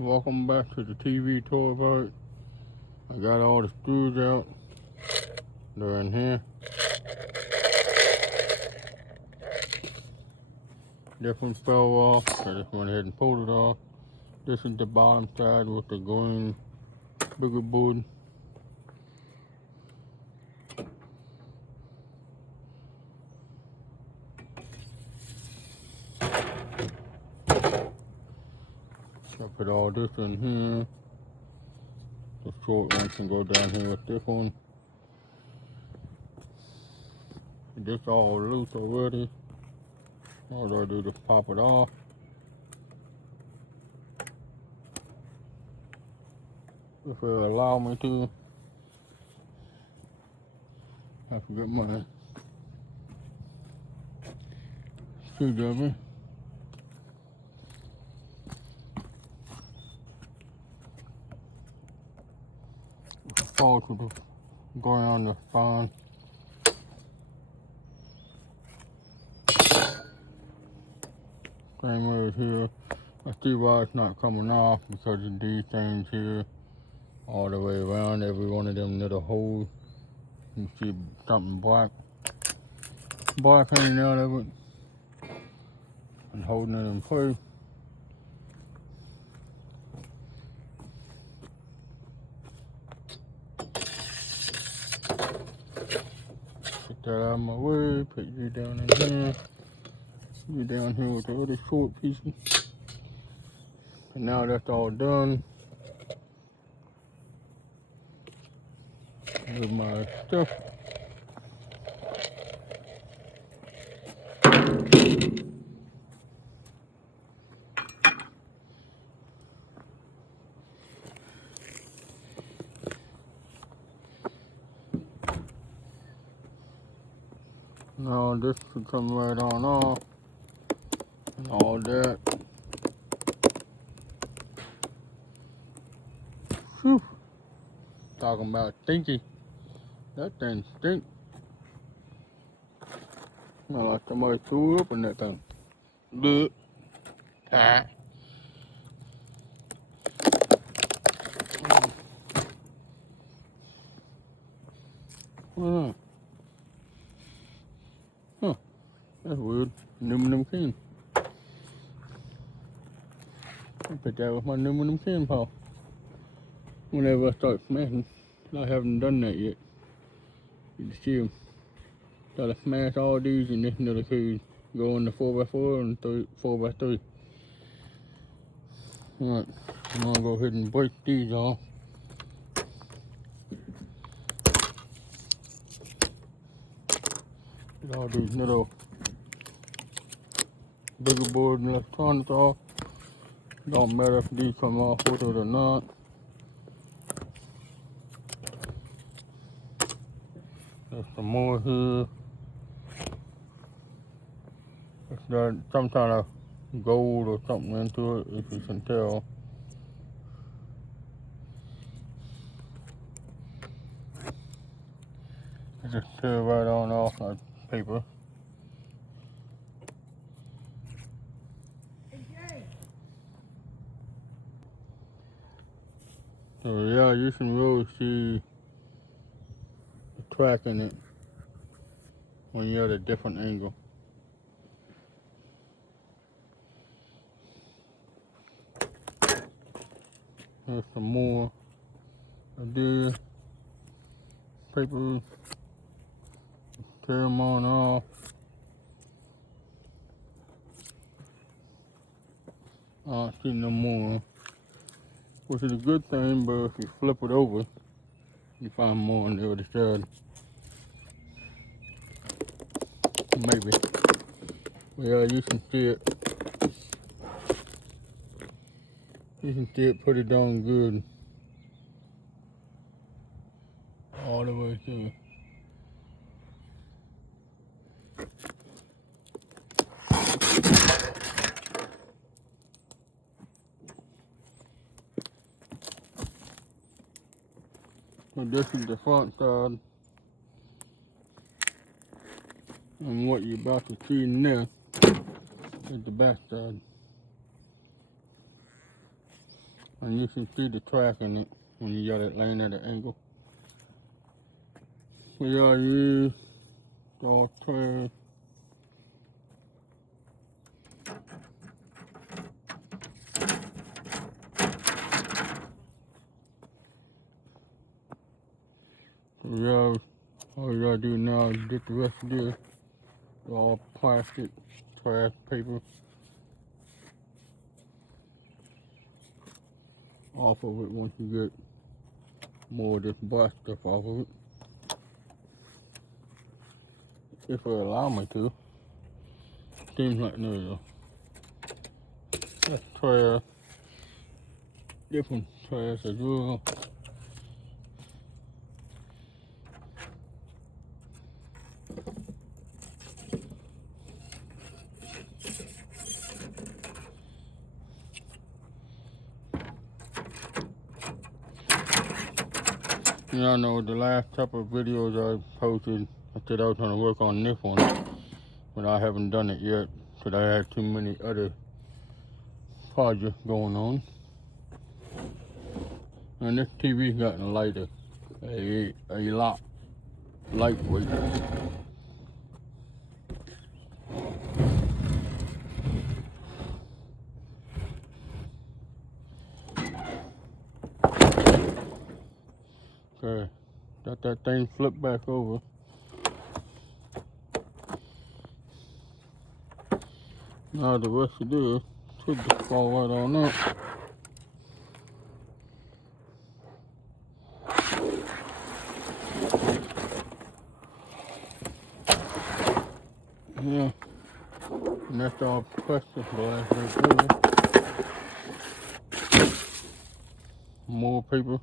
Welcome back to the TV tour part. I got all the screws out. They're in here. This one fell off, so I just went ahead and pulled it off. This is the bottom side with the green bigger board. I put all this in here. The short one can go down here with this one. This all loose already. All I do is pop it off. If it allow me to. I have to get my screwdriver. Fall to the ground, that's fine. Same way as here. I see why it's not coming off because of these things here all the way around every one of them little holes. You see something black hanging out of it and holding it in place. Put that out of my way, put you down in here. You down here with the other short pieces. And now that's all done. With my stuff. Now this should come right on off. And all that. Whew. Talking about stinky. That thing stink. Not like somebody threw up in that thing. Look. Ah. Huh. That's weird. Aluminum can. I picked that with my aluminum can paw. Whenever I start smashing. I haven't done that yet. You can see them. Gotta smash all these and this little cage. Go in the 4x4 and 4x3. Alright, I'm gonna go ahead and break these off. Get all these little bigger board and electronics off. Don't matter if these come off with it or not. There's some more here. It's got some kind of gold or something into it, if you can tell. It just tear right on off like paper. So yeah, you can really see the track in it when you're at a different angle. There's some more of this paper. Tear them on off. I don't see no more, which is a good thing, but if you flip it over, you find more on the other side. Maybe. But yeah, you can see it. You can see it pretty darn good. All the way through. So this is the front side. And what you're about to see now is the back side. And you can see the track in it when you got it laying at an angle. We are use all trash. Yeah, all you gotta do now is get the rest of this, all plastic, trash paper, off of it once you get more of this black stuff off of it. If they allow me to. Seems like no. That's trash. Different trash as well. Y'all know the last couple of videos I posted, I said I was gonna work on this one, but I haven't done it yet because I had too many other projects going on. And this TV's gotten lighter, a lot lightweight. Okay, got that thing flipped back over. Now the rest of this should just fall right on up. Yeah, and that's all plastic glass right there. More paper.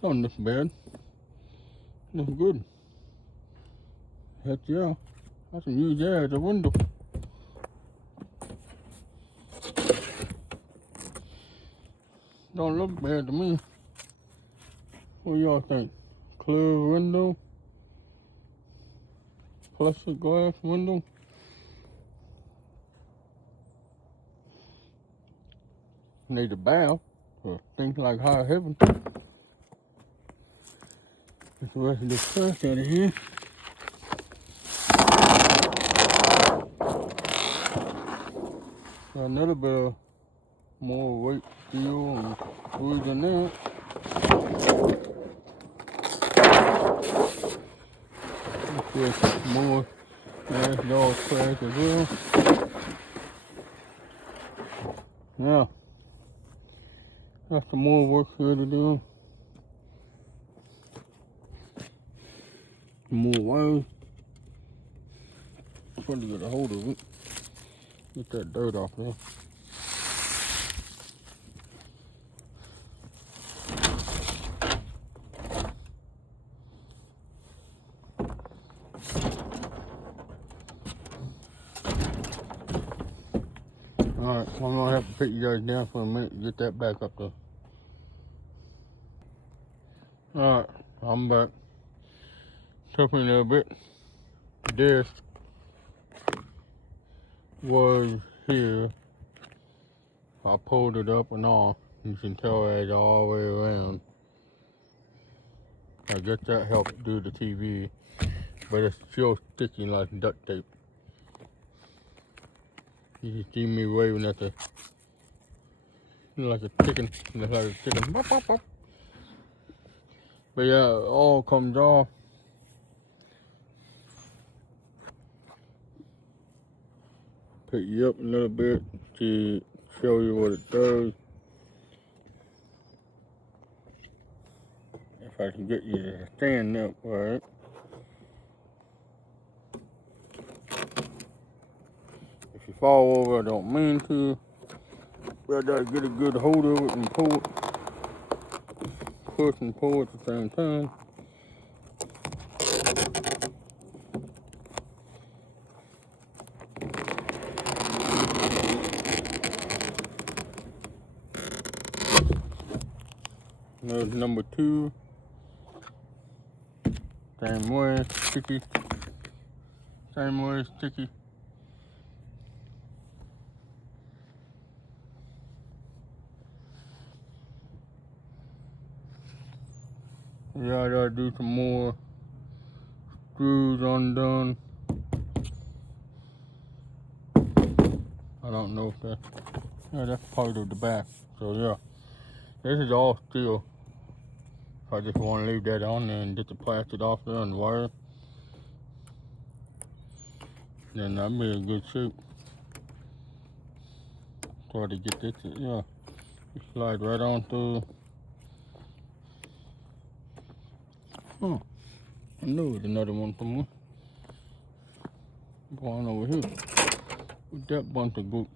Don't look bad. Looks good. Heck yeah. I can use that as a window. Don't look bad to me. What do y'all think? Clear window? Plastic glass window? Need a bath for things like high heaven. Get the rest of this trash out of here. Got another bit of more weight steel and wood in there. There's more dog trash as well. Yeah. Got some more work here to do. More wires. I'm trying to get a hold of it. Get that dirt off there. Alright, I'm gonna have to put you guys down for a minute to get that back up there. Alright, I'm back. Took me a little bit. This was here. I pulled it up and off. You can tell it all the way around. I guess that helped do the TV, but it's still sticky like duct tape. You can see me waving at the, like a chicken, like a chicken. Bop, bop, bop. But yeah, it all comes off. Pick you up a little bit to show you what it does. If I can get you to stand up right. If you fall over, I don't mean to. But I gotta get a good hold of it and pull it. Push and pull at the same time. There's number 2. Same way, sticky. Same way, sticky. Yeah, I gotta do some more screws undone. I don't know if that's part of the back. So yeah, this is all steel. I just want to leave that on there and get the plastic off there and wire. Then that'd be a good shape. Try to get this, yeah, slide right on through. Oh, I knew it was another one somewhere. Going over here with that bunch of goop.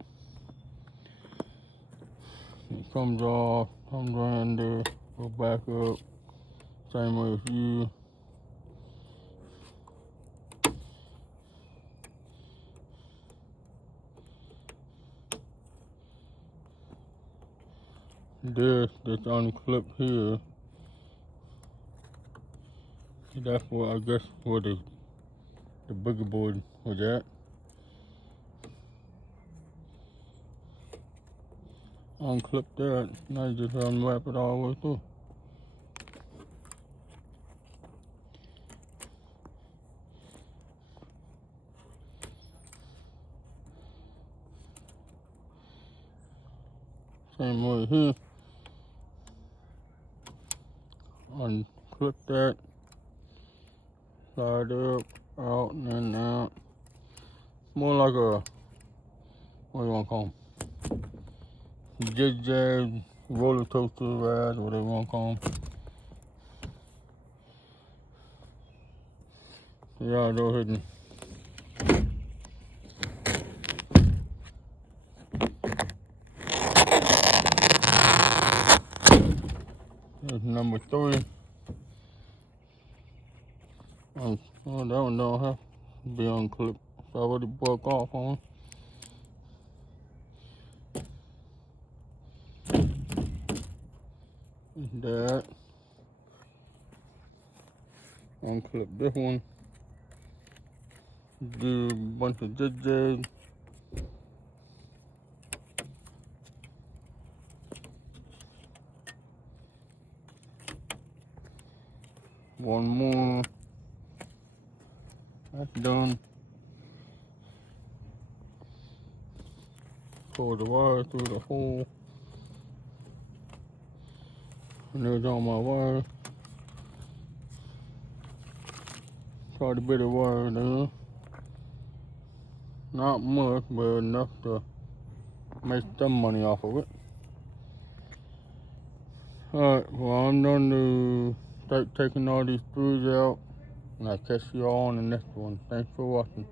It comes off, comes around there, go back up, same way as you. This unclipped here, that's where I guess where the bigger board was at. Unclip that, now you just unwrap it all the way through. Same way here. Unclip that, slide up, out, and then out. More like a, what do you want to call them? Zigzag, roller coaster ride, whatever you want to call them. Yeah, go ahead and there's number 3. Oh, that one don't have to be unclipped. It's already broke off on. That. Unclip this one. Do a bunch of zigzags. One more. That's done. Pull the wire through the hole. And there's all my wire. Quite a bit of wire there. Not much, but enough to make some money off of it. Alright, well I'm done to start taking all these screws out. And I'll catch you all on the next one. Thanks for watching.